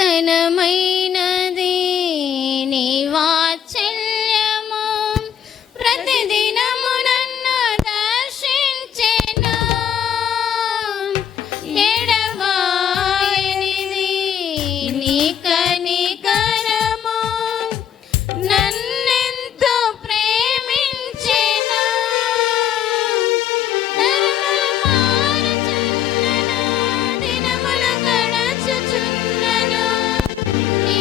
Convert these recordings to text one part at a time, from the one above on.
నూతనమైనది నీ వాత్సల్యము, ప్రతిదినము నన్ను దర్శించెను. ఎడబాయనిది నీ కనికరము, నన్నెంతో ప్రేమించెను. తరములు మారుచున్నను, దినములు గడచుచున్నను, నీ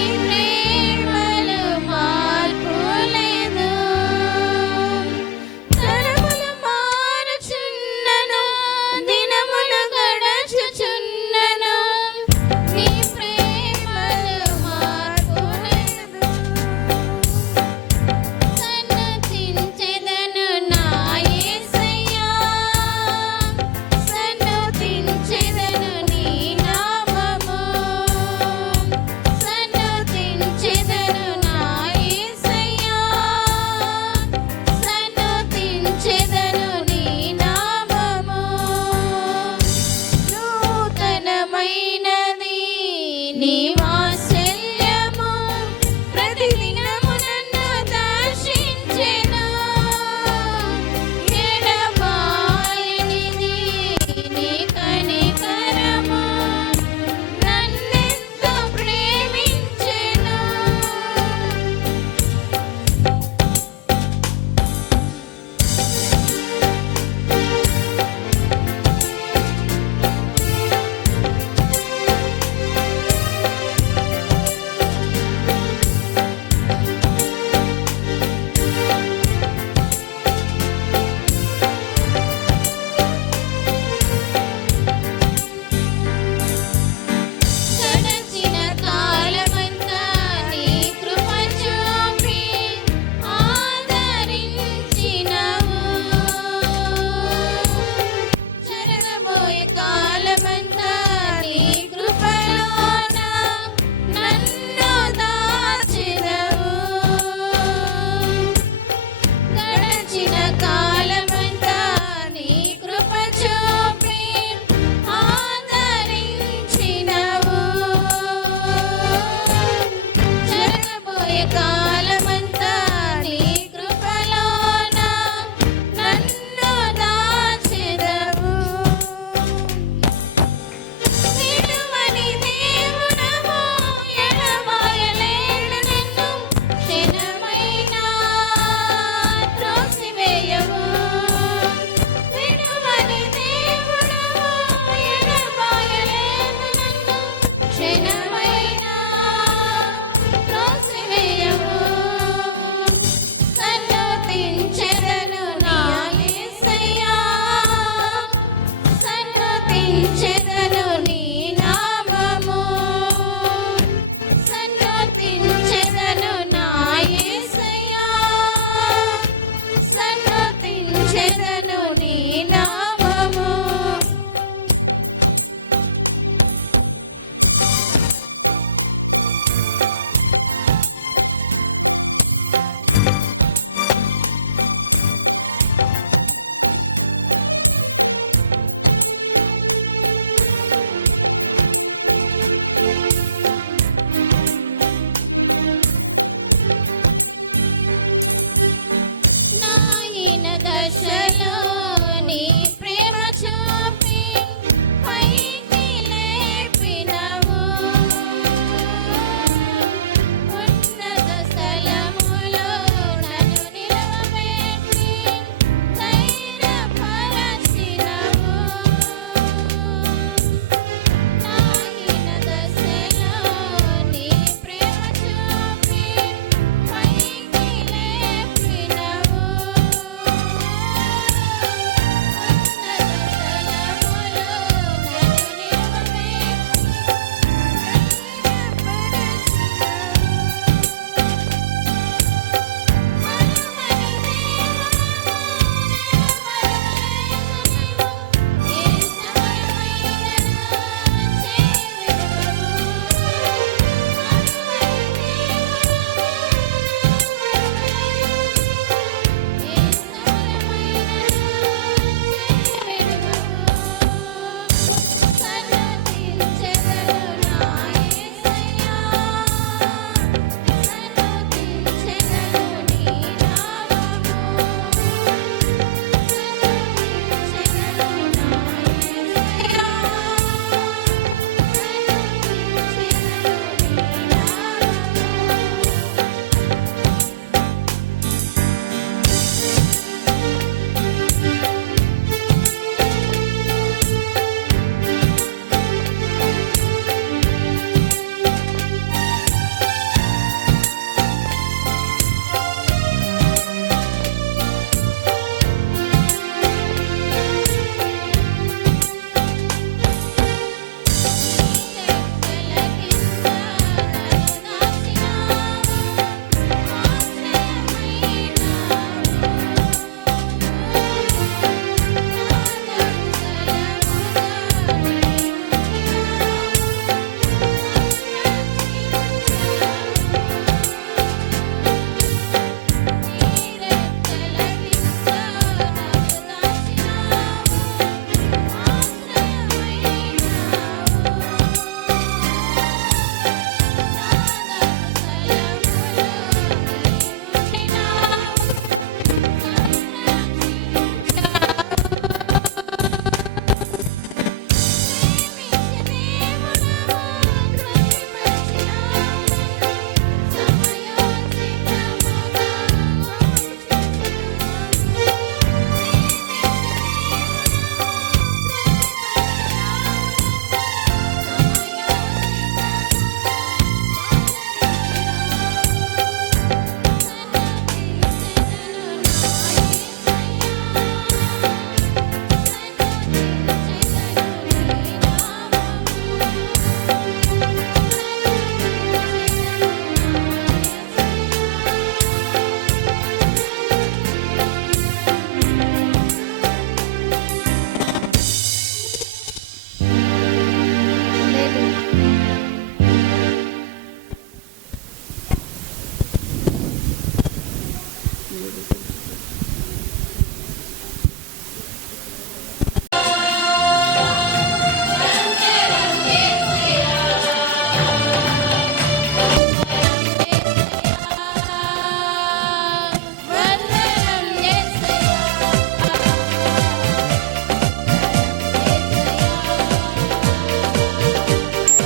వందనం యేసయ్యా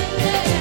వందనం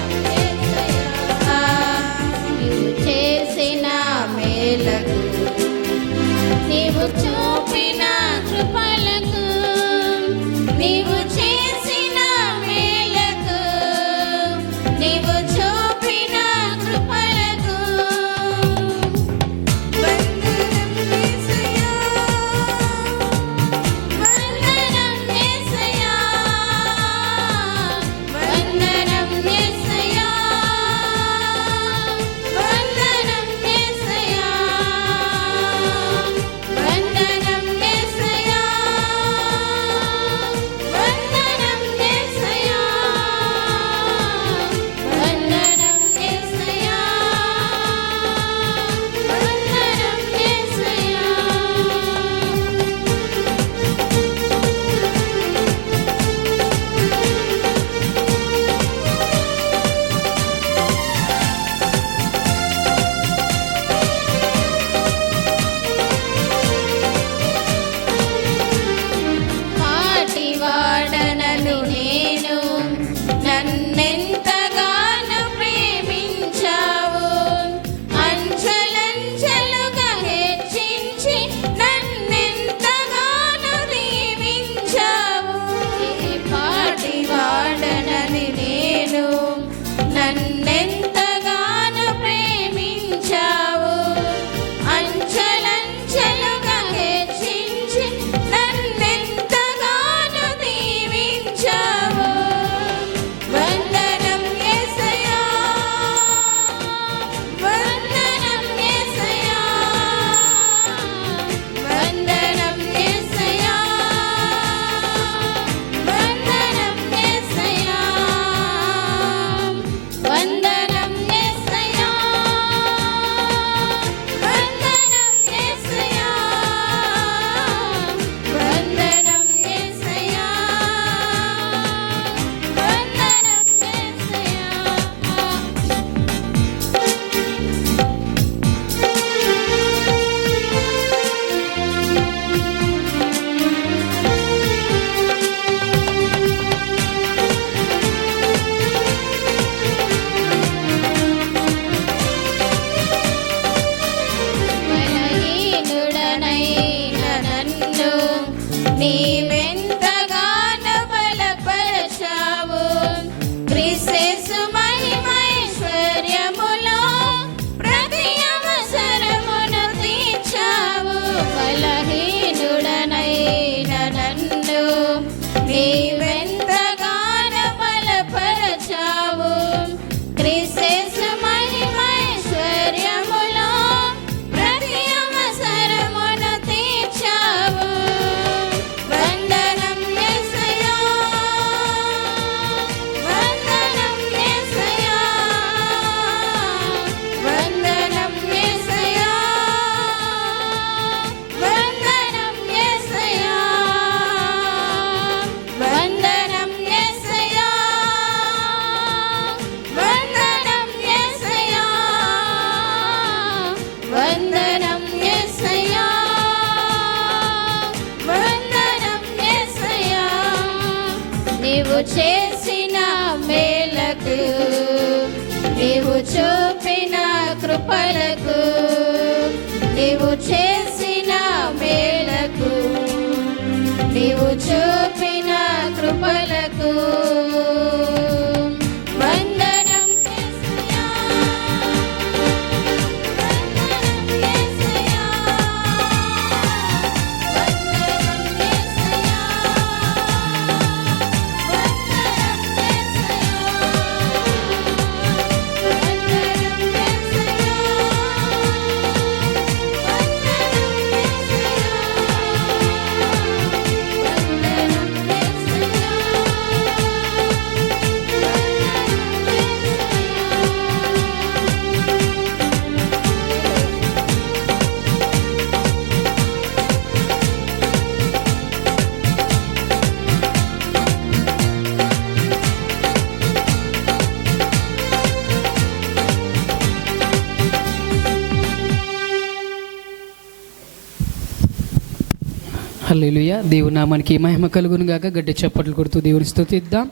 హల్లెలూయా. దేవుని నామానికి మహిమ కలుగును గాక. గట్టి చప్పట్లు కొడుతూ దేవుని స్తుతిద్దాం.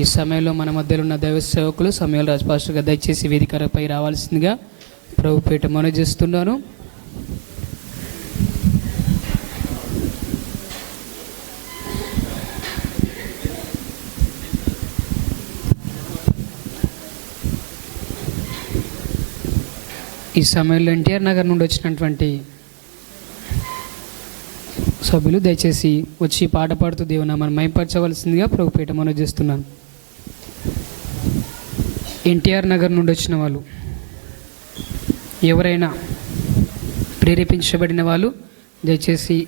ఈ సమయంలో మన మధ్యలో ఉన్న దైవ సేవకులు సమయంలో రాజపాస్టర్గా దయచేసి వేదికపై రావాల్సిందిగా ప్రభుపేట మనవి చేస్తున్నాను. ఈ సమయంలో ఎన్టీఆర్ నగర్ నుండి వచ్చినటువంటి సభ్యులు దయచేసి వచ్చి పాట పాడుతూ దేవుని నామాన్ని మహిమపరచవలసిందిగా ప్రభుపేట మనవి చేస్తున్నాను. ఎన్టీఆర్ నగర్ నుండి వచ్చిన వాళ్ళు ఎవరైనా ప్రేరేపించబడిన వాళ్ళు దయచేసి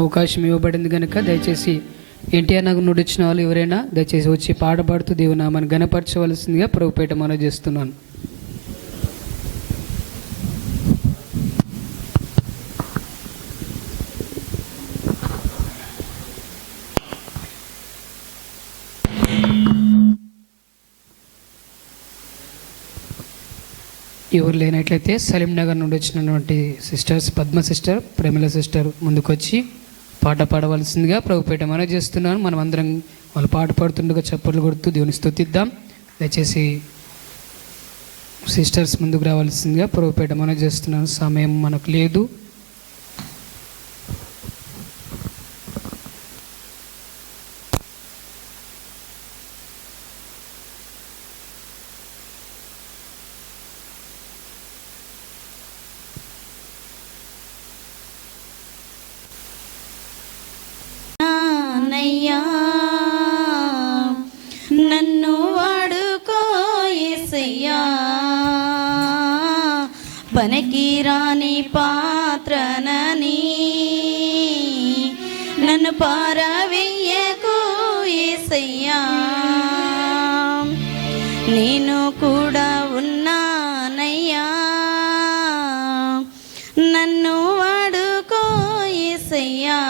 అవకాశం ఇవ్వబడింది కనుక దయచేసి ఎన్టీఆర్ నగర్ నుండి వచ్చిన వాళ్ళు ఎవరైనా దయచేసి వచ్చి పాట పాడుతూ దేవుని నామాన్ని ఘనపరచవలసిందిగా ప్రభుపేట మనవి చేస్తున్నాను. ఎవరు లేనట్లయితే సలీం నగర్ నుండి వచ్చినటువంటి సిస్టర్స్ పద్మ సిస్టర్, ప్రేమల సిస్టర్ ముందుకొచ్చి పాట పాడవలసిందిగా ప్రభుపేట మనవి చేస్తున్నాను. మనం అందరం వాళ్ళు పాట పాడుతుండగా చప్పట్లు కొడుతూ దేవుని స్తుతిద్దాం. దయచేసి సిస్టర్స్ ముందుకు రావాల్సిందిగా ప్రభుపేట మనవి చేస్తున్నాను. సమయం మనకు లేదు. నన్ను వాడుకో యేసయ్యా, పనికిరాని పాత్రనని నన్ను పారవేయకు యేసయ్యా, నేను కూడా ఉన్నానయ్యా, నన్ను వాడుకో యేసయ్యా,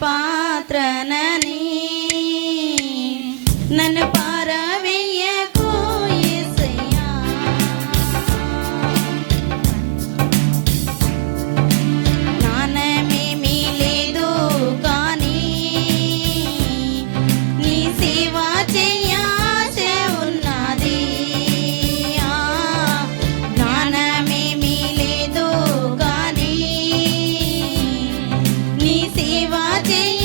పాత్రనని నన్ను పారవేయకు యేసయ్యా, జ్ఞానమేమీ లేదు కానీ నీ సేవ చేయ ఆశ ఉన్నది, జ్ఞానమేమీ లేదు కానీ నీ సేవ చేయ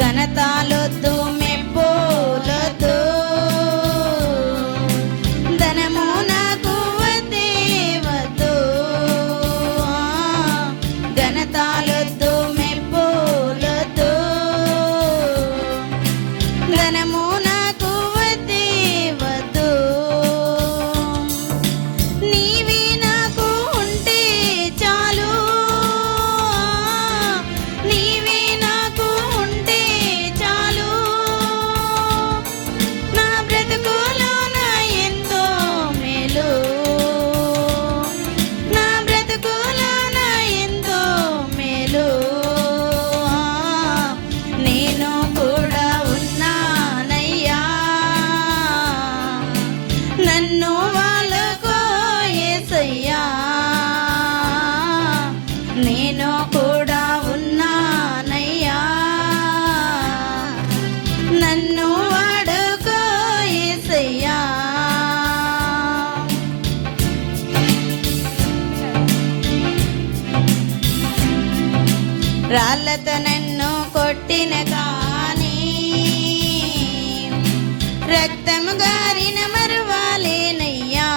ఘనతాలొద్దు మెప్పులొద్దు, ధనము నాకు వద్దే వద్దు, ఘనతాలొద్దు మెప్పులొద్దు, ధనము నాకు వద్దే వద్దు, నీవే నాకు ఉంటే చాలు, నీవే నాకు ఉంటే చాలు, నా బ్రతుకులోన ఎంతో మేలు, నా బ్రతుకులోన ఎంతో మేలు, నేను కూడా ఉన్నానయ్యా, నన్ను వాళ్ళకో యేసయ్యా, నేను కూడా ఉన్నానయ్యా, నన్ను వాడుకో యేసయ్యా, రాళ్ళతో నన్ను కొట్టిన కానీ రక్తము గారిన మరువాలేనయ్యా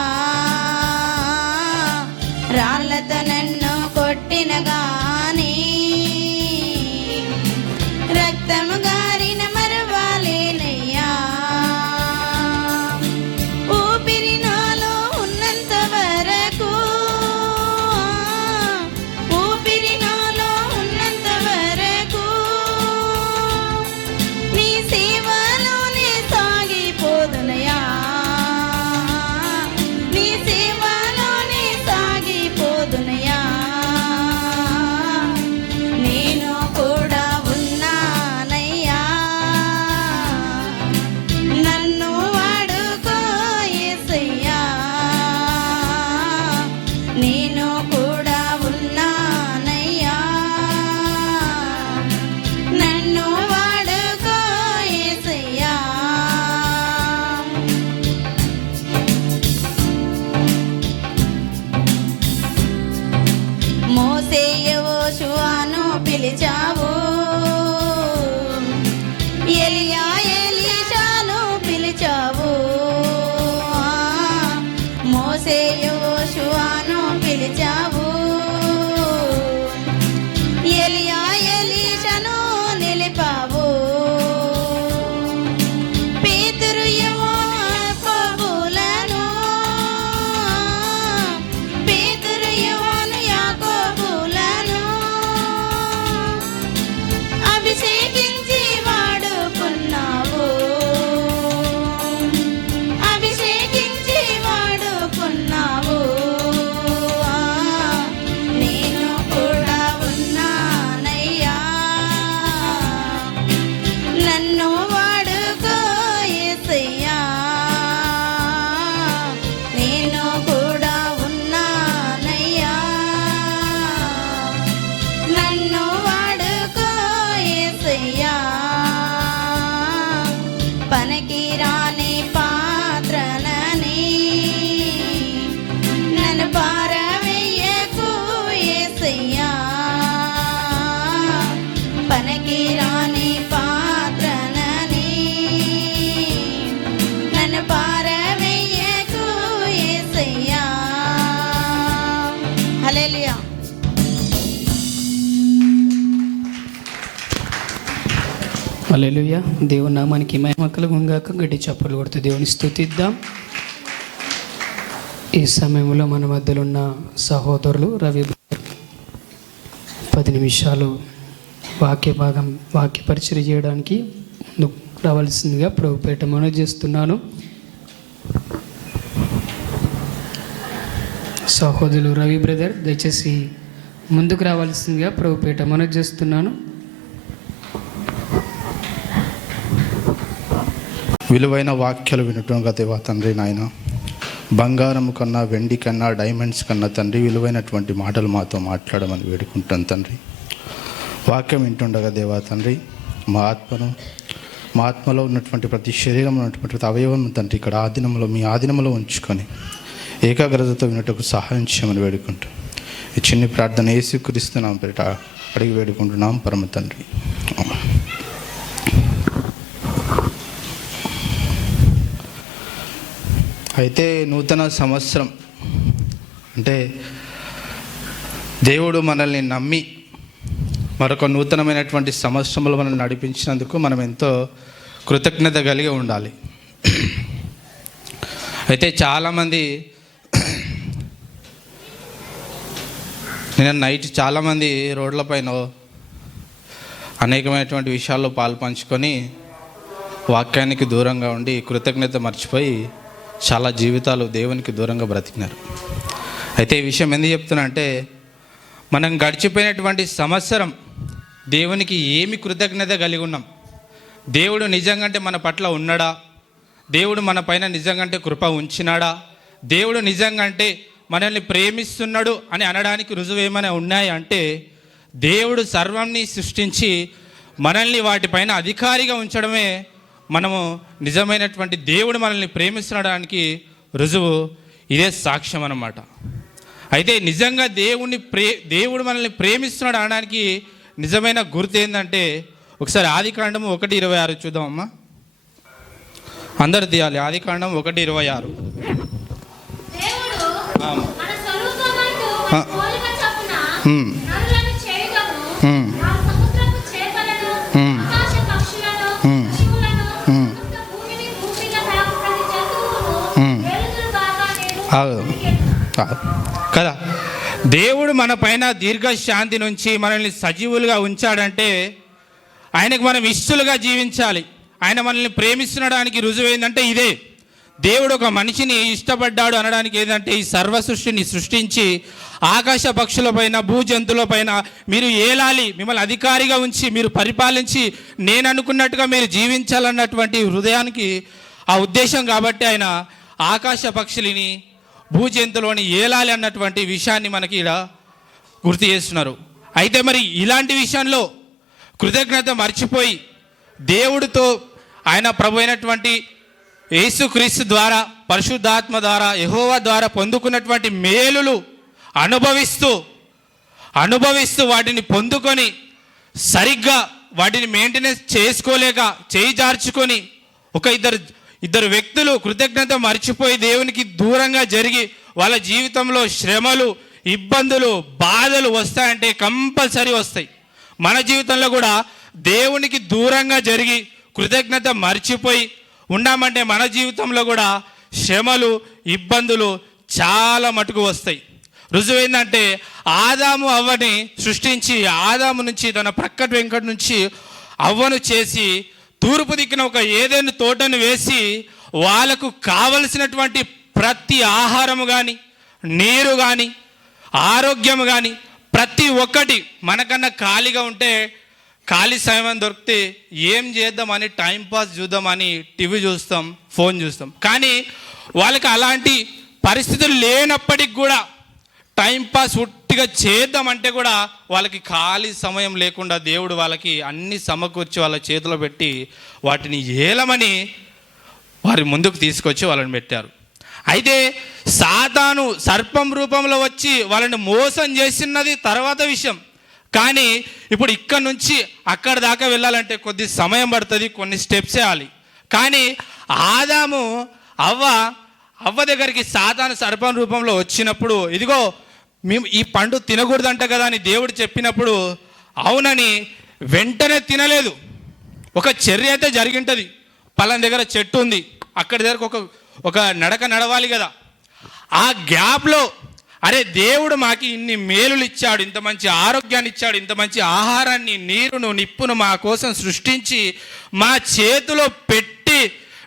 రాళ్ళతో నన్ను కొట్టిన గాని రక్తము గారిన మరువాలేనయ్యా ఊపిరి నాలో ఉన్నంత వరకు ఊపిరి నాలో ఉన్నంత వరకు నీ సేవలోనే సాగిపోదునయా నీ సేవలోనే సాగిపోదునయా నేను కూడా ఉన్నానయ్యా నన్ను వాడుకో యేసయ్యా నేను కూడా ఉన్నానయ్యా నన్ను వాడుకో యేసయ్యా మోసే యెహోషువను పిలిచావు ఎలియా ఎలీషాను పిలిచావు మోసే యెహోషువను పిలిచావు ఎలియా ఎలీషాను నిలిపావు పేతురు యాకోబులను పేతురు యోహాను యాకోబులను అభిషేకించి వాడుకున్నావు అభిషేకించి వాడుకున్నావు నేను కూడా ఉన్నానయ్యా నన్ను వాడుకో యేసయ్యా నేను కూడా ఉన్నానయ్యా నన్ను వాడుకో యేసయ్యా పనికి రాని పాత్రలని నన్ను పారవేయకు యేసయ్యా పనికి రాని పాత్రలని నన్ను పారవేయకు యేసయ్యా హల్లెలూయా హల్లెలూయా. దేవుని నామానికి మహిమ కలుగుగాక. గట్టి చప్పట్లు కొడుతూ దేవుని స్తుతిద్దాం. ఈ సమయంలో మన మధ్యలో ఉన్న సహోదరులు రవి 10 నిమిషాలు వాక్య పరిచయం చేయడానికి ముందుకు రావాల్సిందిగా ప్రభుపేట మనవి చేస్తున్నాను. సహోదరులు రవి బ్రదర్ దయచేసి ముందుకు రావాల్సిందిగా ప్రభుపేట మనవి చేస్తున్నాను. విలువైన వాక్యాలు వినటంగా దేవా తండ్రి నాయన బంగారం కన్నా వెండి కన్నా డైమండ్స్ కన్నా తండ్రి విలువైనటువంటి మాటలు మాతో మాట్లాడమని వేడుకుంటాను తండ్రి. వాక్యం వింటుండగా దేవా తండ్రి మా ఆత్మలో ఉన్నటువంటి ప్రతి శరీరంలో ఉన్నటువంటి ప్రతి అవయవం తండ్రి ఇక్కడ ఆధీనంలో మీ ఆధీనంలో ఉంచుకొని ఏకాగ్రతతో వినటకు సహాయం చేయమని వేడుకుంటాం. ఈ చిన్ని ప్రార్థన యేసుక్రీస్తునామమున పేరిట అడిగి వేడుకుంటున్నాం పరమ తండ్రి. అయితే నూతన సంవత్సరం అంటే దేవుడు మనల్ని నమ్మి మరొక నూతనమైనటువంటి సంవత్సరంలో మనల్ని నడిపించినందుకు మనం ఎంతో కృతజ్ఞత కలిగి ఉండాలి. అయితే చాలామంది నిన్న నైట్ చాలామంది రోడ్లపైన అనేకమైనటువంటి విషయాల్లో పాలు పంచుకొని వాక్యానికి దూరంగా ఉండి కృతజ్ఞత మర్చిపోయి చాలా జీవితాలు దేవునికి దూరంగా బ్రతికినారు. అయితే ఈ విషయం ఎందుకు చెప్తున్నా అంటే మనం గడిచిపోయినటువంటి సంవత్సరం దేవునికి ఏమి కృతజ్ఞత కలిగి ఉన్నాం, దేవుడు నిజంగా మన పట్ల ఉన్నాడా, దేవుడు మన పైన నిజంగా కృప ఉంచినాడా, దేవుడు నిజంగా మనల్ని ప్రేమిస్తున్నాడు అని అనడానికి రుజువు ఏమైనా ఉన్నాయి అంటే దేవుడు సర్వాన్ని సృష్టించి మనల్ని వాటిపైన అధికారిగా ఉంచడమే మనము నిజమైనటువంటి దేవుడు మనల్ని ప్రేమించడానికి రుజువు. ఇదే సాక్ష్యం అన్నమాట. అయితే నిజంగా దేవుడు మనల్ని ప్రేమిస్తున్నాడు అనడానికి నిజమైన గుర్తు ఏంటంటే ఒకసారి ఆదికాండము 1:26 చూద్దామమ్మా. అందరు తీయాలి. ఆదికాండం 1:26. దేవుడు ఆ. మన స్వరూపమందు మన ఆ. పోలిక చొప్పున హ్మ్. నరులను చేయుటకు హ్మ్. వారు సముద్రపు చేపలను, హ్మ్. ఆకాశ పక్షులను, హ్మ్. పశువులను, హ్మ్. సమస్త భూమిని భూమిలో ప్రాకు ప్రతి జంతువును హ్మ్. ఏలుదురుగాక నేను ఆగు. పలికెను. కదా, దేవుడు మన పైన దీర్ఘశాంతి నుంచి మనల్ని సజీవులుగా ఉంచాడంటే ఆయనకు మనం ఇష్టలుగా జీవించాలి. ఆయన మనల్ని ప్రేమిస్తున్నాడానికి రుజువు ఏంటంటే ఇదే. దేవుడు ఒక మనిషిని ఇష్టపడ్డాడు అనడానికి ఏంటంటే ఈ సర్వ సృష్టిని సృష్టించి ఆకాశ పక్షులపైన భూజంతువులపైన మీరు ఏలాలి, మిమ్మల్ని అధికారిగా ఉంచి మీరు పరిపాలించి నేను అనుకున్నట్టుగా మీరు జీవించాలన్నటువంటి హృదయానికి ఆ ఉద్దేశం కాబట్టి ఆయన ఆకాశ పక్షులని భూజంతువులని ఏలాలి అన్నటువంటి విషయాన్ని మనకి ఇలా గుర్తు చేస్తున్నారు. అయితే మరి ఇలాంటి విషయంలో కృతజ్ఞత మర్చిపోయి దేవుడితో ఆయన ప్రభు అయినటువంటి యేసుక్రీస్తు ద్వారా పరిశుద్ధాత్మ ద్వారా యెహోవా ద్వారా పొందుకున్నటువంటి మేలులు అనుభవిస్తూ వాటిని పొందుకొని సరిగ్గా వాటిని మెయింటెనెన్స్ చేసుకోలేక చేయి జార్చుకొని ఒక ఇద్దరు వ్యక్తులు కృతజ్ఞత మర్చిపోయి దేవునికి దూరంగా జరిగి వాళ్ళ జీవితంలో శ్రమలు, ఇబ్బందులు, బాధలు వస్తాయంటే కంపల్సరీ వస్తాయి. మన జీవితంలో కూడా దేవునికి దూరంగా జరిగి కృతజ్ఞత మర్చిపోయి ఉన్నామంటే మన జీవితంలో కూడా శ్రమలు, ఇబ్బందులు చాలా మటుకు వస్తాయి. రుజువు ఏంటంటే ఆదాము అవ్వని సృష్టించి ఆదాము నుంచి తన ప్రక్కటి వెంకటి నుంచి అవ్వను చేసి తూర్పు దిక్కున ఒక ఏదైనా తోటను వేసి వాళ్ళకు కావలసినటువంటి ప్రతి ఆహారము కానీ, నీరు కానీ, ఆరోగ్యము కానీ ప్రతి ఒక్కటి మనకన్నా ఖాళీగా ఉంటే ఖాళీ సమయం దొరికితే ఏం చేద్దామని టైంపాస్ చూద్దామని టీవీ చూస్తాం, ఫోన్ చూస్తాం. కానీ వాళ్ళకి అలాంటి పరిస్థితులు లేనప్పటికి కూడా టైంపాస్ ఉట్టిగా చేద్దామంటే కూడా వాళ్ళకి ఖాళీ సమయం లేకుండా దేవుడు వాళ్ళకి అన్ని సమకూర్చి వాళ్ళ చేతిలో పెట్టి వాటిని ఏలమని వారి ముందుకు తీసుకొచ్చి వాళ్ళని పెట్టారు. అయితే సాతాను సర్పం రూపంలో వచ్చి వాళ్ళని మోసం చేసినది తర్వాత విషయం. కానీ ఇప్పుడు ఇక్కడ నుంచి అక్కడ దాకా వెళ్ళాలంటే కొద్ది సమయం పడుతుంది, కొన్ని స్టెప్స్ వేయాలి. కానీ ఆదాము అవ్వ దగ్గరికి సాతాను సర్పం రూపంలో వచ్చినప్పుడు ఇదిగో మేము ఈ పండు తినకూడదంట కదా అని దేవుడు చెప్పినప్పుడు అవునని వెంటనే తినలేదు. ఒక చర్య అయితే జరిగింటుంది. పలానా దగ్గర చెట్టు ఉంది, అక్కడి దగ్గరకు ఒక నడక నడవాలి కదా. ఆ గ్యాప్లో అరే దేవుడు మాకు ఇన్ని మేలులు ఇచ్చాడు, ఇంత మంచి ఆరోగ్యాన్ని ఇచ్చాడు, ఇంత మంచి ఆహారాన్ని, నీరును, నిప్పును మా కోసం సృష్టించి మా చేతిలో పెట్టి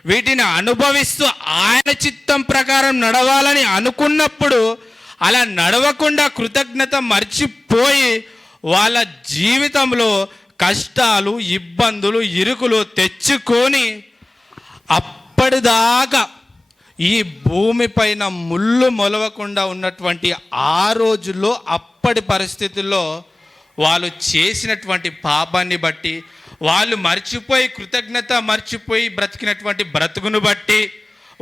వీటిని అనుభవిస్తూ ఆయన చిత్తం ప్రకారం నడవాలని అనుకున్నప్పుడు అలా నడవకుండా కృతజ్ఞత మర్చిపోయి వాళ్ళ జీవితంలో కష్టాలు, ఇబ్బందులు, ఇరుకులు తెచ్చుకొని అప్పటిదాకా ఈ భూమిపైన ముళ్ళు మొలవకుండా ఉన్నటువంటి ఆ రోజుల్లో అప్పటి పరిస్థితుల్లో వాళ్ళు చేసినటువంటి పాపాన్ని బట్టి వాళ్ళు కృతజ్ఞత మర్చిపోయి బ్రతికినటువంటి బ్రతుకును బట్టి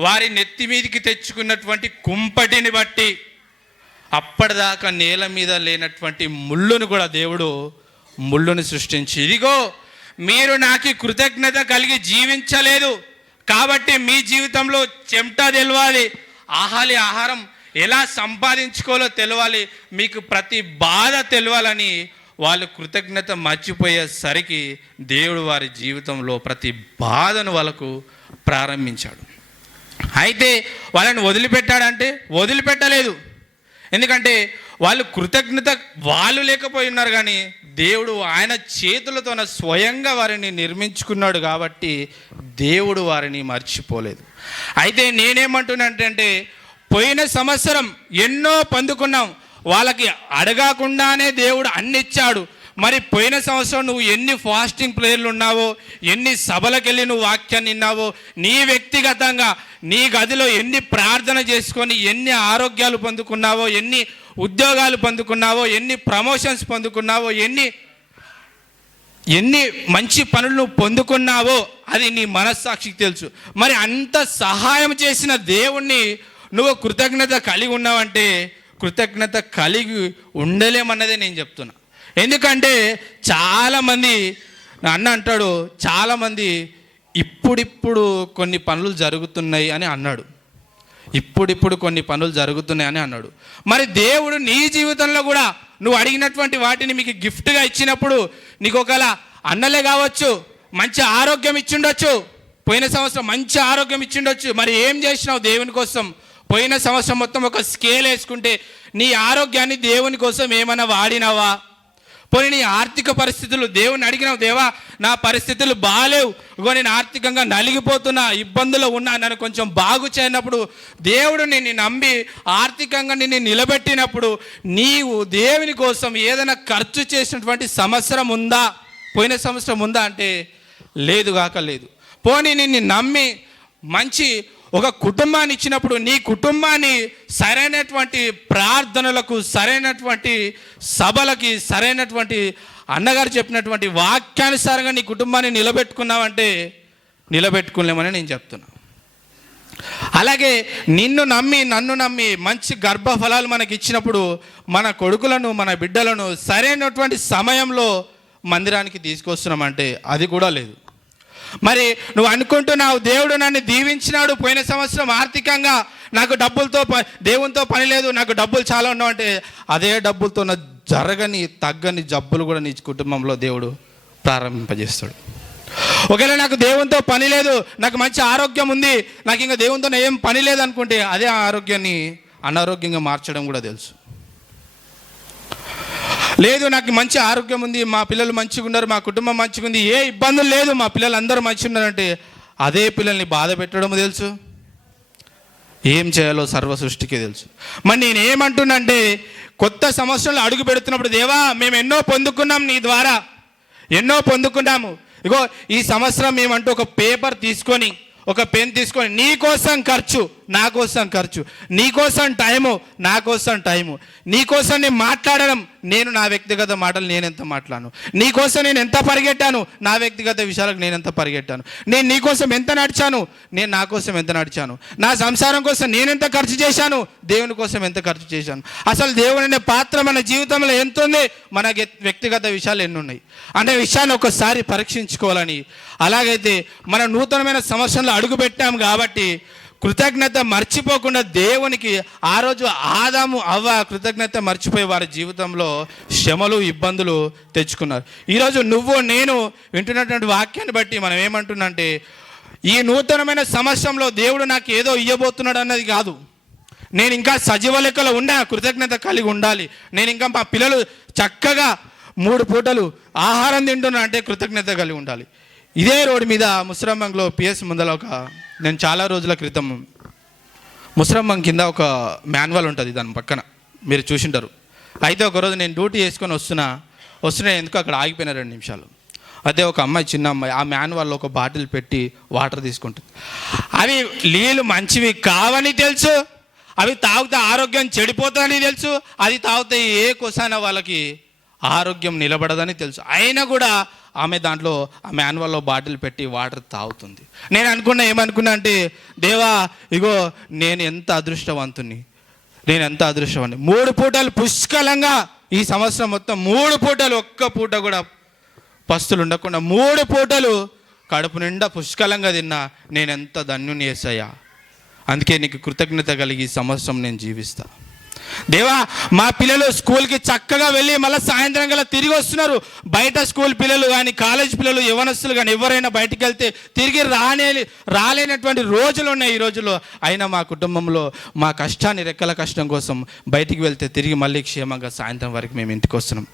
వారి నెత్తి మీదకి తెచ్చుకున్నటువంటి కుంపటిని బట్టి అప్పటిదాకా నేల మీద లేనటువంటి ముళ్ళును కూడా దేవుడు ముళ్ళును సృష్టించి ఇదిగో మీరు నాకు కృతజ్ఞత కలిగి జీవించలేదు కాబట్టి మీ జీవితంలో చెమట తెలవాలి, ఆహారం ఎలా సంపాదించుకోవాలో తెలవాలి, మీకు ప్రతి బాధ తెలవాలని వాళ్ళు కృతజ్ఞత మర్చిపోయేసరికి దేవుడు వారి జీవితంలో ప్రతి బాధను వాళ్ళకు ప్రారంభించాడు. అయితే వాళ్ళని వదిలిపెట్టాడంటే వదిలిపెట్టలేదు. ఎందుకంటే వాళ్ళు కృతజ్ఞత వాళ్ళు లేకపోయి ఉన్నారు, కానీ దేవుడు ఆయన చేతులతో స్వయంగా వారిని నిర్మించుకున్నాడు కాబట్టి దేవుడు వారిని మర్చిపోలేదు. అయితే నేనేమంటున్నానంటే పోయిన సంవత్సరం ఎన్నో పొందుకున్నాం, వాళ్ళకి అడగకుండానే దేవుడు అన్ని ఇచ్చాడు. మరి పోయిన సంవత్సరం నువ్వు ఎన్ని ఫాస్టింగ్ ప్రేయర్లు ఉన్నావో, ఎన్ని సభలకు వెళ్ళి నువ్వు వాక్యాన్ని విన్నావో, నీ వ్యక్తిగతంగా నీ గదిలో ఎన్ని ప్రార్థన చేసుకొని ఎన్ని ఆరోగ్యాలు పొందుకున్నావో, ఎన్ని ఉద్యోగాలు పొందుకున్నావో, ఎన్ని ప్రమోషన్స్ పొందుకున్నావో, ఎన్ని మంచి పనులు నువ్వు పొందుకున్నావో అది నీ మనస్సాక్షికి తెలుసు. మరి అంత సహాయం చేసిన దేవుణ్ణి నువ్వు కృతజ్ఞత కలిగి ఉన్నావంటే కృతజ్ఞత కలిగి ఉండలేమన్నదే నేను చెప్తున్నా. ఎందుకంటే చాలామంది అన్న అంటాడు, చాలామంది ఇప్పుడిప్పుడు కొన్ని పనులు జరుగుతున్నాయి అని అన్నాడు. ఇప్పుడిప్పుడు కొన్ని పనులు జరుగుతున్నాయని అన్నాడు. మరి దేవుడు నీ జీవితంలో కూడా నువ్వు అడిగినటువంటి వాటిని మీకు గిఫ్ట్గా ఇచ్చినప్పుడు నీకు ఒకవేళ అన్నలే కావచ్చు, మంచి ఆరోగ్యం ఇచ్చిండొచ్చు. పోయిన సంవత్సరం మంచి ఆరోగ్యం ఇచ్చిండొచ్చు. మరి ఏం చేసినావు దేవుని కోసం? పోయిన సంవత్సరం మొత్తం ఒక స్కేల్ వేసుకుంటే నీ ఆరోగ్యాన్ని దేవుని కోసం ఏమైనా వాడినావా? పోనీ నీ ఆర్థిక పరిస్థితులు దేవుని అడిగినావు, దేవా నా పరిస్థితులు బాగాలేవు, ఇగో నేను ఆర్థికంగా నలిగిపోతున్నా, ఇబ్బందులు ఉన్నా, నన్ను కొంచెం బాగు చేయనప్పుడు దేవుడు నిన్ను నమ్మి ఆర్థికంగా నిన్ను నిలబెట్టినప్పుడు నీవు దేవుని కోసం ఏదైనా ఖర్చు చేసినటువంటి సంవత్సరం ఉందా? పోయిన సంవత్సరం ఉందా అంటే లేదుగాక లేదు. పోనీ నిన్ను నమ్మి మంచి ఒక కుటుంబాన్ని ఇచ్చినప్పుడు నీ కుటుంబాన్ని సరైనటువంటి ప్రార్థనలకు, సరైనటువంటి సభలకి, సరైనటువంటి అన్నగారు చెప్పినటువంటి వాక్యానుసారంగా నీ కుటుంబాన్ని నిలబెట్టుకున్నావంటే నిలబెట్టుకోలేమని నేను చెప్తున్నా. అలాగే నిన్ను నమ్మి నన్ను నమ్మి మంచి గర్భఫలాలు మనకి ఇచ్చినప్పుడు మన కొడుకులను, మన బిడ్డలను సరైనటువంటి సమయంలో మందిరానికి తీసుకొస్తున్నామంటే అది కూడా లేదు. మరి నువ్వు అనుకుంటున్నావు దేవుడు నన్ను దీవించినాడు పోయిన సంవత్సరం ఆర్థికంగా, నాకు డబ్బులతో దేవునితో పని లేదు, నాకు డబ్బులు చాలా ఉన్నావు అంటే అదే డబ్బులతో జరగని తగ్గని జబ్బులు కూడా నీ కుటుంబంలో దేవుడు ప్రారంభింపజేస్తాడు. ఒకవేళ నాకు దేవునితో పని లేదు, నాకు మంచి ఆరోగ్యం ఉంది, నాకు ఇంకా దేవునితో ఏం పని లేదు అనుకుంటే అదే ఆరోగ్యాన్ని అనారోగ్యంగా మార్చడం కూడా తెలుసు. లేదు నాకు మంచి ఆరోగ్యం ఉంది, మా పిల్లలు మంచిగా ఉన్నారు, మా కుటుంబం మంచిగా ఉంది, ఏ ఇబ్బందులు లేదు, మా పిల్లలు అందరూ మంచిగా ఉన్నారంటే అదే పిల్లల్ని బాధ పెట్టడం తెలుసు. ఏం చేయాలో సర్వ సృష్టికే తెలుసు. మరి నేనేమంటున్నానంటే కొత్త సంవత్సరంలో అడుగు పెడుతున్నప్పుడు దేవా మేము ఎన్నో పొందుకున్నాం, నీ ద్వారా ఎన్నో పొందుకున్నాము, ఇగో ఈ సంవత్సరం మేమంటూ ఒక పేపర్ తీసుకొని, ఒక పెన్ తీసుకొని నీ కోసం ఖర్చు, నా కోసం ఖర్చు, నీ కోసం టైము, నా కోసం టైము, నీ కోసం నేను మాట్లాడడం, నేను నా వ్యక్తిగత మాటలు నేను ఎంత మాట్లాడాను, నీ కోసం నేను ఎంత పరిగెట్టాను, నా వ్యక్తిగత విషయాలకు నేను ఎంత పరిగెట్టాను, నేను నీ కోసం ఎంత నడిచాను, నేను నా కోసం ఎంత నడిచాను, నా సంసారం కోసం నేను ఎంత ఖర్చు చేశాను, దేవుని కోసం ఎంత ఖర్చు చేశాను, అసలు దేవుని అనే పాత్ర మన జీవితంలో ఎంత ఉంది, మన వ్యక్తిగత విషయాలు ఎన్ని ఉన్నాయి అనే విషయాన్ని ఒకసారి పరీక్షించుకోవాలని. అలాగైతే మన నూతనమైన సంవత్సరంలో అడుగు పెట్టాం కాబట్టి కృతజ్ఞత మర్చిపోకుండా దేవునికి ఆ రోజు ఆదాము అవ్వ కృతజ్ఞత మర్చిపోయి వారి జీవితంలో శ్రమలు ఇబ్బందులు తెచ్చుకున్నారు. ఈరోజు నువ్వు నేను వింటున్నటువంటి వాక్యాన్ని బట్టి మనం ఏమంటున్నంటే ఈ నూతనమైన సంవత్సరంలో దేవుడు నాకు ఏదో ఇవ్వబోతున్నాడు అన్నది కాదు, నేను ఇంకా సజీవ లెక్కలో ఉండా కృతజ్ఞత కలిగి ఉండాలి, నేను ఇంకా మా పిల్లలు చక్కగా 3 పూటలు ఆహారం తింటున్నా అంటే కృతజ్ఞత కలిగి ఉండాలి. ఇదే రోడ్డు మీద ముసరమ్మంలో పిఎస్ ముందర నేను చాలా రోజుల క్రితం ముసరమ్మం కింద ఒక మాన్యువల్ ఉంటుంది, దాని పక్కన మీరు చూసింటారు. అయితే ఒకరోజు నేను డ్యూటీ చేసుకొని వస్తున్నా ఎందుకు అక్కడ ఆగిపోయినా 2 నిమిషాలు. అదే ఒక అమ్మాయి, చిన్న అమ్మాయి, ఆ మాన్యువల్లో ఒక బాటిల్ పెట్టి వాటర్ తీసుకుంటుంది. అవి నీళ్ళు మంచివి కావని తెలుసు, అవి తాగితే ఆరోగ్యం చెడిపోతుందని తెలుసు, అది తాగితే ఏ కొసాన వాళ్ళకి ఆరోగ్యం నిలబడదని తెలుసు, అయినా కూడా ఆమె దాంట్లో ఆ మాన్యువల్లో బాటిల్ పెట్టి వాటర్ తాగుతుంది. నేను ఏమనుకున్నా అంటే దేవా ఇగో నేను ఎంత అదృష్టవంతుని, 3 పూటలు పుష్కలంగా ఈ సంవత్సరం మొత్తం 3 పూటలు, ఒక్క పూట కూడా పస్తులు ఉండకుండా 3 పూటలు కడుపు నిండా పుష్కలంగా తిన్నా, నేను ఎంత ధన్యుని యేసయ్యా, అందుకే నీకు కృతజ్ఞత కలిగి ఈ సంవత్సరం నేను జీవిస్తా. దేవా మా పిల్లలు స్కూల్కి చక్కగా వెళ్ళి మళ్ళీ సాయంత్రం గల తిరిగి వస్తున్నారు. బయట స్కూల్ పిల్లలు కానీ కాలేజ్ పిల్లలు యవనస్తులు కానీ ఎవరైనా బయటికి వెళ్తే తిరిగి రాలేనటువంటి రోజులు ఉన్నాయి ఈ రోజుల్లో. అయినా మా కుటుంబంలో మా కష్టాన్ని, రెక్కల కష్టం కోసం బయటికి వెళ్తే తిరిగి మళ్ళీ క్షేమంగా సాయంత్రం వరకు మేము ఇంటికి వస్తున్నాం.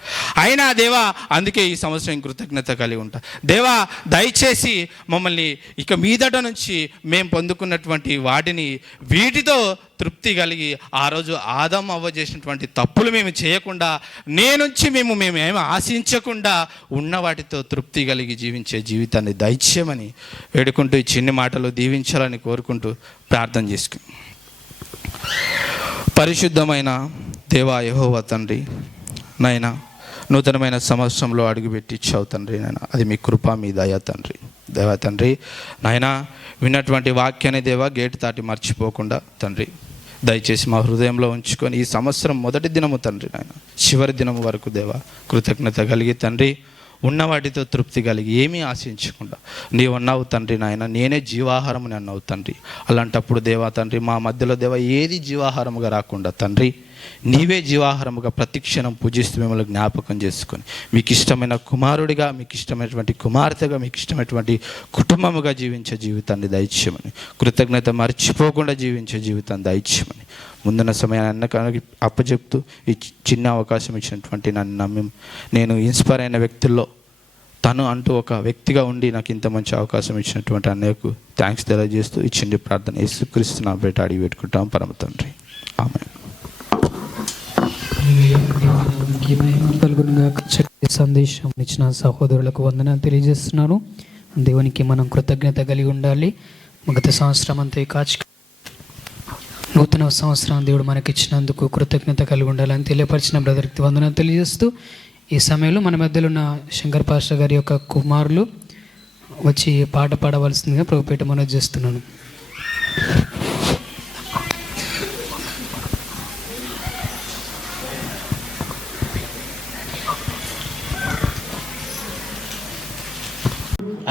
అయినా దేవా అందుకే ఈ సంవత్సరం కృతజ్ఞత కలిగి ఉంటా. దేవా దయచేసి మమ్మల్ని ఇక మీదట నుంచి మేము పొందుకున్నటువంటి వాటిని వీటితో తృప్తి కలిగి ఆ రోజు ఆదాము అవ్వ చేసినటువంటి తప్పులు మేము చేయకుండా, నేనుంచి మేము ఏమి ఆశించకుండా ఉన్న వాటితో తృప్తి కలిగి జీవించే జీవితాన్ని దయచేయమని వేడుకుంటూ ఈ చిన్ని మాటలు దీవించాలని కోరుకుంటూ ప్రార్థన చేసుకున్నాం. పరిశుద్ధమైన దేవా యెహోవా తండ్రి, నాయనా నూతనమైన సంవత్సరంలో అడుగుపెట్టి ఇచ్చావు తండ్రి, నాయనా అది మీ కృప, మీ దయ తండ్రి. దేవా తండ్రి నాయనా విన్నటువంటి వాక్యాన్ని దేవా గేటు దాటి మర్చిపోకుండా తండ్రి దయచేసి మా హృదయంలో ఉంచుకొని ఈ సంవత్సరం మొదటి దినము తండ్రి నాయన చివరి దినము వరకు దేవా కృతజ్ఞత కలిగి తండ్రి ఉన్న వాటితో తృప్తి కలిగి ఏమీ ఆశించకుండా నీవు అన్నావు తండ్రి నాయన, నేనే జీవాహారం అని అన్నావు తండ్రి. అలాంటప్పుడు దేవా తండ్రి, మా మధ్యలో దేవా ఏది జీవాహారముగా రాకుండా తండ్రి, నీవే జీవాహారముగా ప్రతిక్షణం పూజిస్తూ మిమ్మల్ని జ్ఞాపకం చేసుకొని మీకు ఇష్టమైన కుమారుడిగా, మీకు ఇష్టమైనటువంటి కుమార్తెగా, మీకు ఇష్టమైనటువంటి కుటుంబముగా జీవించే జీవితాన్ని దయచేయమని, కృతజ్ఞత మర్చిపోకుండా జీవించే జీవితాన్ని దయచేయమని ముందున్న సమయాన్ని అన్నకానికి అప్పచెప్తూ ఈ చిన్న అవకాశం ఇచ్చినటువంటి నన్ను నమ్మి నేను ఇన్స్పైర్ అయిన వ్యక్తుల్లో తను అంటూ ఒక వ్యక్తిగా ఉండి నాకు ఇంత మంచి అవకాశం ఇచ్చినటువంటి అన్నయ్యకు థ్యాంక్స్ తెలియజేస్తూ ఈ చిన్న ప్రార్థన యేసుక్రీస్తు నామమున పేరిట అడిగి పెట్టుకుంటాం పరమ తండ్రి. ఆమేన్. సందేశం ఇచ్చిన సహోదరులకు వందనాలు తెలియజేస్తున్నాను. దేవునికి మనం కృతజ్ఞత కలిగి ఉండాలి. గత సంవత్సరం అంతా కాచి నూతన సంవత్సరం దేవుడు మనకిచ్చినందుకు కృతజ్ఞత కలిగి ఉండాలని తెలియపరిచిన బ్రదర్కి వందనాలు తెలియజేస్తూ ఈ సమయంలో మన మధ్యలో ఉన్న శంకర్ పాస్టర్ గారి యొక్క కుమారులు వచ్చి పాట పాడవలసిందిగా ప్రభుపేట మనవి చేస్తున్నాను.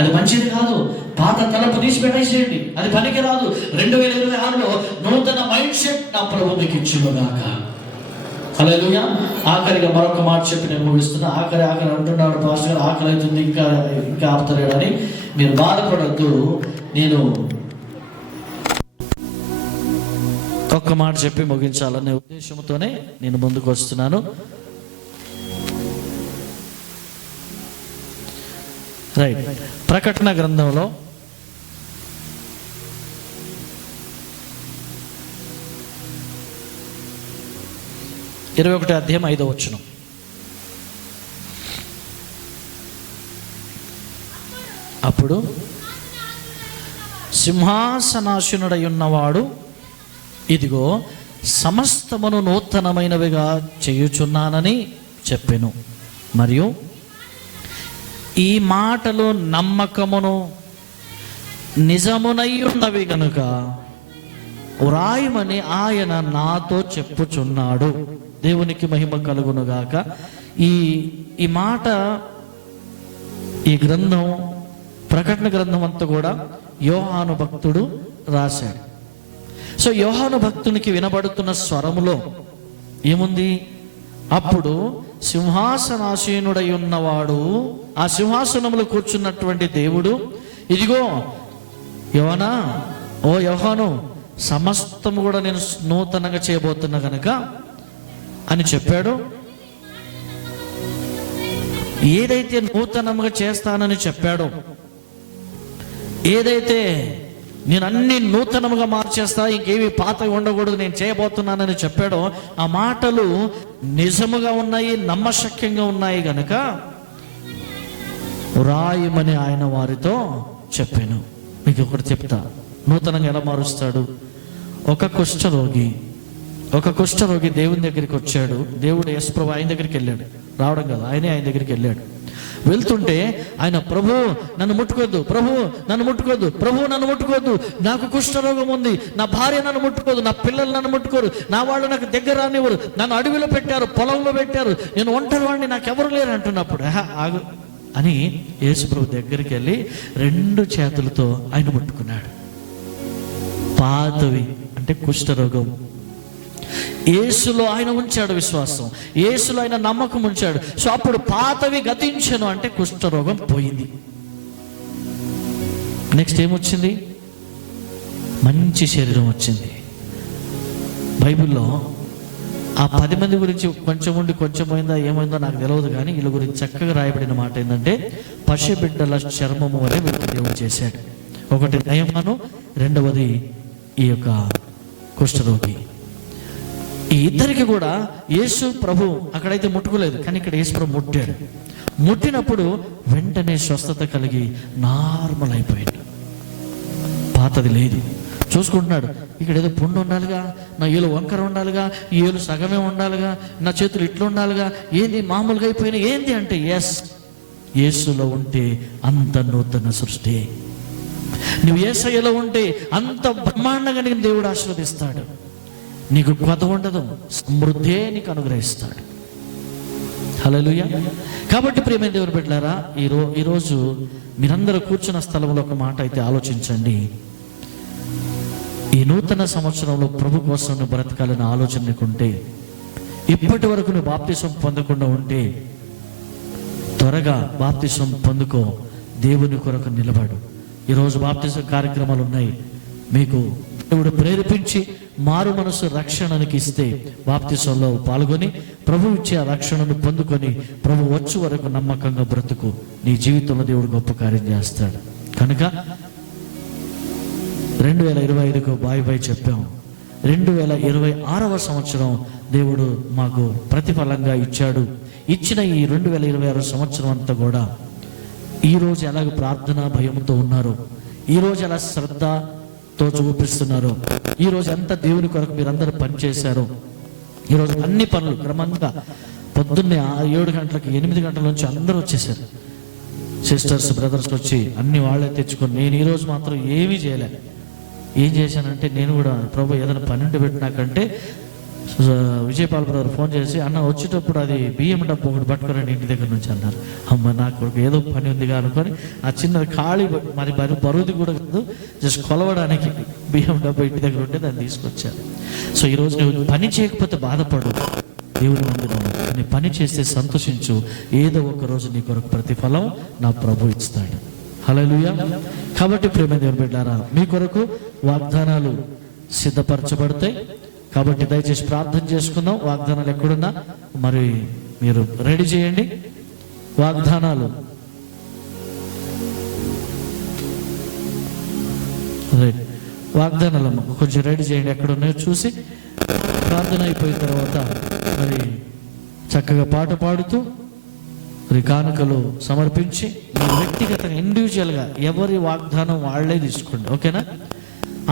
అది మంచిది కాదు. పాత తలపు తీసి పెట్టేసేయండి, అది పనికి రాదు. 2026లో నూతన మైండ్ సెట్ నా ప్రభు మీకు ఇచ్చుగాక. హల్లెలూయా. ఆఖరిగా మరొక మాట చెప్పి నేను ముగిస్తున్నా. ఆఖరి అంటున్నాడు పాస్టర్ గారు, ఆకలి అవుతుంది, ఇంకా ఆపుతలేడని. మీరు బాధపడద్దు. నేను ఒక్క మాట చెప్పి ముగించాలనే ఉద్దేశంతోనే నేను ముందుకు వస్తున్నాను. రైట్. ప్రకటన గ్రంథంలో 21వ అధ్యాయం 5వ వచనం. అప్పుడు సింహాసనాసీనుడై ఉన్నవాడు, ఇదిగో సమస్తమును నూతనమైనవిగా చేయుచున్నానని చెప్పెను. మరియు ఈ మాటలు నమ్మకమును నిజమునై ఉన్నవి గనుక వ్రాయమని ఆయన నాతో చెప్పుచున్నాడు. దేవునికి మహిమ కలుగునుగాక. ఈ మాట, ఈ గ్రంథం, ప్రకటన గ్రంథం అంతా కూడా యోహాను భక్తుడు రాశాడు. సో యోహాను భక్తునికి వినబడుతున్న స్వరములో ఏముంది? అప్పుడు సింహాసనాసీనుడై ఉన్నవాడు, ఆ సింహాసనములో కూర్చున్నటువంటి దేవుడు, ఇదిగో యోహానా, ఓ యోహాను, సమస్తము కూడా నేను నూతనంగా చేయబోతున్నా కనుక అని చెప్పాడు. ఏదైతే నూతనంగా చేస్తానని చెప్పాడో, ఏదైతే నేను అన్ని నూతనముగా మార్చేస్తా, ఇంకేవి పాతగా ఉండకూడదు, నేను చేయబోతున్నానని చెప్పాడో, ఆ మాటలు నిజముగా ఉన్నాయి, నమ్మశక్యంగా ఉన్నాయి గనుక రాయమని ఆయన వారితో చెప్పాను. మీకు ఒకటి చెప్తా, నూతనంగా ఎలా మారుస్తాడు? ఒక కుష్ఠరోగి దేవుని దగ్గరికి వచ్చాడు. దేవుడు యేసుప్రభు ఆయన దగ్గరికి వెళ్ళాడు. రావడం కదా, ఆయన దగ్గరికి వెళ్ళాడు. వెళ్తుంటే ఆయన, ప్రభు నన్ను ముట్టుకోవద్దు, ప్రభు నన్ను ముట్టుకోవద్దు, ప్రభు నన్ను ముట్టుకోవద్దు, నాకు కుష్ఠరోగం ఉంది, నా భార్య నన్ను ముట్టుకోదు, నా పిల్లలు నన్ను ముట్టుకోరు, నా వాళ్ళు నాకు దగ్గర రానివ్వరు, నన్ను అడవిలో పెట్టారు, పొలంలో పెట్టారు, నేను ఒంటరి వాడిని, నాకెవరు లేరు అంటున్నప్పుడు ఆగు అని యేసుప్రభు దగ్గరికి వెళ్ళి 2 చేతులతో ఆయన ముట్టుకున్నాడు. పాతవి అంటే కుష్ఠరోగం. యేసులో ఆయన ఉంచాడు విశ్వాసం, యేసులో ఆయన నమ్మకం ఉంచాడు. సో అప్పుడు పాతవి గతించెను అంటే కుష్ఠరోగం పోయింది. నెక్స్ట్ ఏమొచ్చింది? మంచి శరీరం వచ్చింది. బైబిల్లో ఆ 10 మంది గురించి కొంచెం ఉండి కొంచెం పోయిందా ఏమైందో నాకు తెలియదు, కానీ వీళ్ళ గురించి చక్కగా రాయబడిన మాట ఏంటంటే, పసిబిడ్డల చర్మము వలె వీళ్ళకి దేవుడు చేశాడు. ఒకటి నయమాను, రెండవది ఈ యొక్క కుష్ఠరోగి. ఈ ఇద్దరికి కూడా యేసు ప్రభు అక్కడైతే ముట్టుకోలేదు, కానీ ఇక్కడ యేసు ప్రభు ముట్టాడు. ముట్టినప్పుడు వెంటనే స్వస్థత కలిగి నార్మల్ అయిపోయాడు. పాతది లేదు. చూసుకుంటున్నాడు, ఇక్కడ ఏదో పుండు ఉండాలిగా, నా ఏలు వంకర ఉండాలిగా, ఈ ఏలు సగమే ఉండాలిగా, నా చేతులు ఇట్లా ఉండాలిగా, ఏంది మామూలుగా అయిపోయినా ఏంది అంటే, ఎస్, యేసులో ఉంటే అంత నూతన సృష్టి. నువ్వు యేసయ్యలో ఉంటే అంత బ్రహ్మాండంగా నీకు దేవుడు ఆశీర్వదిస్తాడు. నీకు కొత్త ఉండదు, సమృద్ధే నీకు అనుగ్రహిస్తాడు. హల్లెలూయా. కాబట్టి ప్రియమైన దేవుని బిడ్డలారా, ఈరోజు మీరందరూ కూర్చున్న స్థలంలో ఒక మాట అయితే ఆలోచించండి. ఈ నూతన సంవత్సరంలో ప్రభు కోసం నువ్వు బ్రతకాలని ఆలోచన నీకుంటే, ఇప్పటి వరకు నువ్వు బాప్తిసం పొందకుండా ఉంటే త్వరగా బాప్తిసం పొందుకో, దేవుని కొరకు నిలబడు. ఈరోజు బాప్తిసం కార్యక్రమాలు ఉన్నాయి. మీకు దేవుడు ప్రేరేపించి మారు మనసు రక్షణనికి ఇస్తే బాప్తిసంలో పాల్గొని ప్రభు ఇచ్చే ఆ రక్షణను పొందుకొని ప్రభు వచ్చే వరకు నమ్మకంగా బ్రతుకు. నీ జీవితంలో దేవుడు గొప్ప కార్యం చేస్తాడు. కనుక 2025కు బాయ్ బాయ్ చెప్పాం. 2026వ సంవత్సరం దేవుడు మాకు ప్రతిఫలంగా ఇచ్చాడు. ఇచ్చిన ఈ 2026 సంవత్సరం అంతా కూడా ఈరోజు ఎలాగ ప్రార్థన భయంతో ఉన్నారో, ఈరోజు ఎలా శ్రద్ధతో చూపిస్తున్నారో, ఈరోజు ఎంత దేవుని కొరకు మీరందరూ పనిచేశారో, ఈరోజు అన్ని పనులు క్రమంగా పొద్దున్నే 7 గంటలకి 8 గంటల నుంచి అందరూ వచ్చేసారు. సిస్టర్స్ బ్రదర్స్ వచ్చి అన్ని వాళ్ళే తెచ్చుకొని, నేను ఈరోజు మాత్రం ఏమీ చేయలే. ఏం చేశానంటే, నేను కూడా ప్రభు ఏదైనా పని ఉంటే పెట్టినాకంటే విజయపాల్ బ్రదర్ ఫోన్ చేసి, అన్న వచ్చేటప్పుడు అది బియ్యం డబ్బు ఒకటి పట్టుకోరండి ఇంటి దగ్గర నుంచి అన్నారు. అమ్మ నాకు ఏదో పని ఉందిగా అనుకొని ఆ చిన్నది ఖాళీ, మరి బరువుది కూడా కాదు, జస్ట్ కొలవడానికి బియ్యం డబ్బు ఇంటి దగ్గర ఉంటే దాన్ని తీసుకొచ్చాను. సో ఈరోజు నువ్వు పని చేయకపోతే బాధపడు, దేవుని మందిరంలో నీ పని చేస్తే సంతోషించు. ఏదో ఒక రోజు నీ కొరకు ప్రతిఫలం నా ప్రభు ఇస్తాడు. హల్లెలూయా. కాబట్టి ప్రేమ దేవుని బిడ్డలారా, మీ కొరకు వాగ్దానాలు సిద్ధపరచబడతాయి. కాబట్టి దయచేసి ప్రార్థన చేసుకుందాం. వాగ్దానాలు ఎక్కడున్నా మరి మీరు రెడీ చేయండి. వాగ్దానాలు కొంచెం రెడీ చేయండి. ఎక్కడ ఉన్నాయో చూసి ప్రార్థన అయిపోయిన తర్వాత మరి చక్కగా పాట పాడుతూ మరి కానుకలు సమర్పించి మీరు వ్యక్తిగతంగా ఇండివిజువల్గా ఎవరి వాగ్దానం వాళ్ళే తీసుకోండి. ఓకేనా?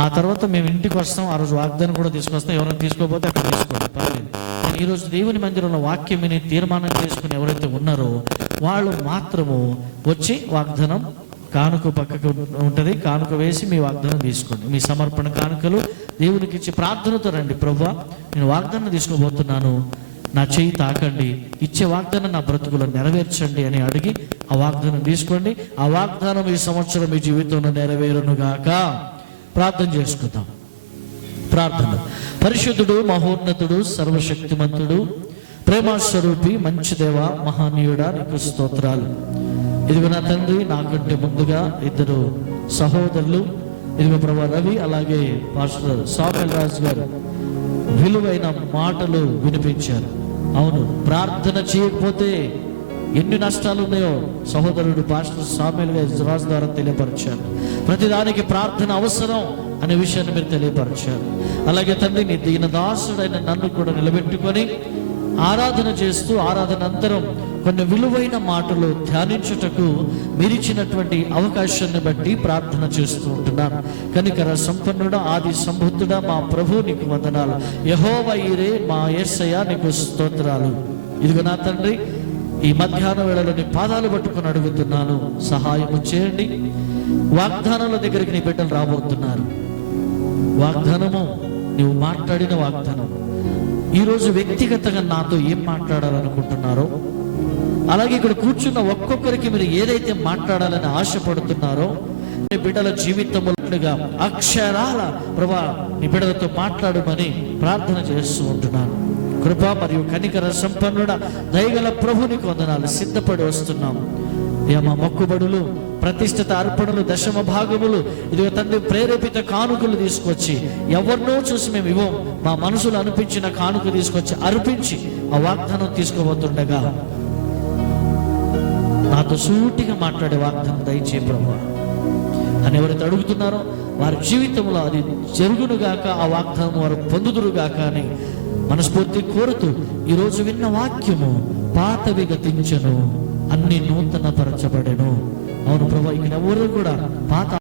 ఆ తర్వాత మేము ఇంటికి వస్తాం, ఆ రోజు వాగ్దానం కూడా తీసుకొస్తాం. ఎవరైనా తీసుకోకపోతే అక్కడ తీసుకోండి, పర్లేదు. ఈరోజు దేవుని మందిరంలో వాక్యం విని తీర్మానం చేసుకుని ఎవరైతే ఉన్నారో వాళ్ళు మాత్రము వచ్చి వాగ్దానం కానుక పక్కకు ఉంటుంది, కానుక వేసి మీ వాగ్దానం తీసుకోండి. మీ సమర్పణ కానుకలు దేవునికి ఇచ్చి ప్రార్థనతో రండి. ప్రభువా, నేను వాగ్దానం తీసుకోబోతున్నాను, నా చెయ్యి తాకండి, ఇచ్చే వాగ్దానం నా బ్రతుకులో నెరవేర్చండి అని అడిగి ఆ వాగ్దానం తీసుకోండి. ఆ వాగ్దానం ఈ సంవత్సరం మీ జీవితంలో నెరవేరునుగాక. ప్రార్థన చేసుకుందాం. ప్రార్థన. పరిశుద్ధుడు, మహోన్నతుడు, సర్వశక్తిమంతుడు, ప్రేమస్వరూపి, మంచి దేవ, మహానీయుడా, నీకు స్తోత్రాలు. ఇదిగో నా తండ్రి, నాకంటే ముందుగా 2 సహోదరులు, ఇదిగో ప్రభా రవి అలాగే పాస్టర్ సామెల్ రాజు గారు విలువైన మాటలు వినిపించారు. అవును, ప్రార్థన చేయకపోతే ఎన్ని నష్టాలు ఉన్నాయో సహోదరుడు పాస్టర్ సామెల్ రాజు ద్వారా తెలియపరిచారు. ప్రతిదానికి ప్రార్థన అవసరం అనే విషయాన్ని మీరు తెలియపరిచారు. అలాగే తండ్రి, నీ దీన దాసుడైన నన్ను కూడా నిలబెట్టుకొని ఆరాధన చేస్తూ ఆరాధనంతరం కొన్ని విలువైన మాటలు ధ్యానించుటకు మీరిచ్చినటువంటి అవకాశాన్ని బట్టి ప్రార్థన చేస్తూ ఉంటున్నాను. కనికర సంపన్నుడా, ఆది సంబుద్ధుడా, మా ప్రభు నీకు వందనాలు. యెహోవా ఈరే, మా యేసయ్య నీకు స్తోత్రాలు. ఇదిగో నా తండ్రి, ఈ మధ్యాహ్న వేళలో నీ పాదాలు పట్టుకొని అడుగుతున్నాను, సహాయము చేయండి. వాగ్దానాల దగ్గరికి నీ బిడ్డలు రాబోతున్నారు. వాగ్దానము నీవు మాట్లాడిన వాగ్దానం. ఈరోజు వ్యక్తిగతంగా నాతో ఏం మాట్లాడాలనుకుంటున్నారో, అలాగే ఇక్కడ కూర్చున్న ఒక్కొక్కరికి మీరు ఏదైతే మాట్లాడాలని ఆశపడుతున్నారో నీ బిడ్డల జీవితంలో అక్షరాల ప్రభా నీ బిడ్డలతో మాట్లాడమని ప్రార్థన చేస్తూ ఉంటున్నాను. కృప మరియు కనికర సంపన్నుడ దయగల ప్రభునికి వందనాలు. సిద్ధపడి వస్తున్నాం. మా మొక్కుబడులు, ప్రతిష్ఠిత అర్పణలు, దశమ భాగములు, ఇదిగో తండ్రి ప్రేరేపిత కానుకలు తీసుకొచ్చి ఎవరినో చూసి మేము ఇవ్వం, మా మనసులో అనిపించిన కానుక తీసుకొచ్చి అర్పించి ఆ వాగ్దానం తీసుకోబోతుండగా నాతో సూటిగా మాట్లాడే వాగ్దానం దయచే ప్రభువా అని ఎవరైతే అడుగుతున్నారో వారి జీవితంలో అది జరుగునుగాక, ఆ వాగ్దానం వారు పొందుదురుగాక అని మనస్ఫూర్తి కోరుతూ ఈరోజు విన్న వాక్యము పాతవి గతించెను, అన్ని నూతన పరచబడెను. అవును ప్రభా, ఇక్కడ ఎవరు కూడా పాత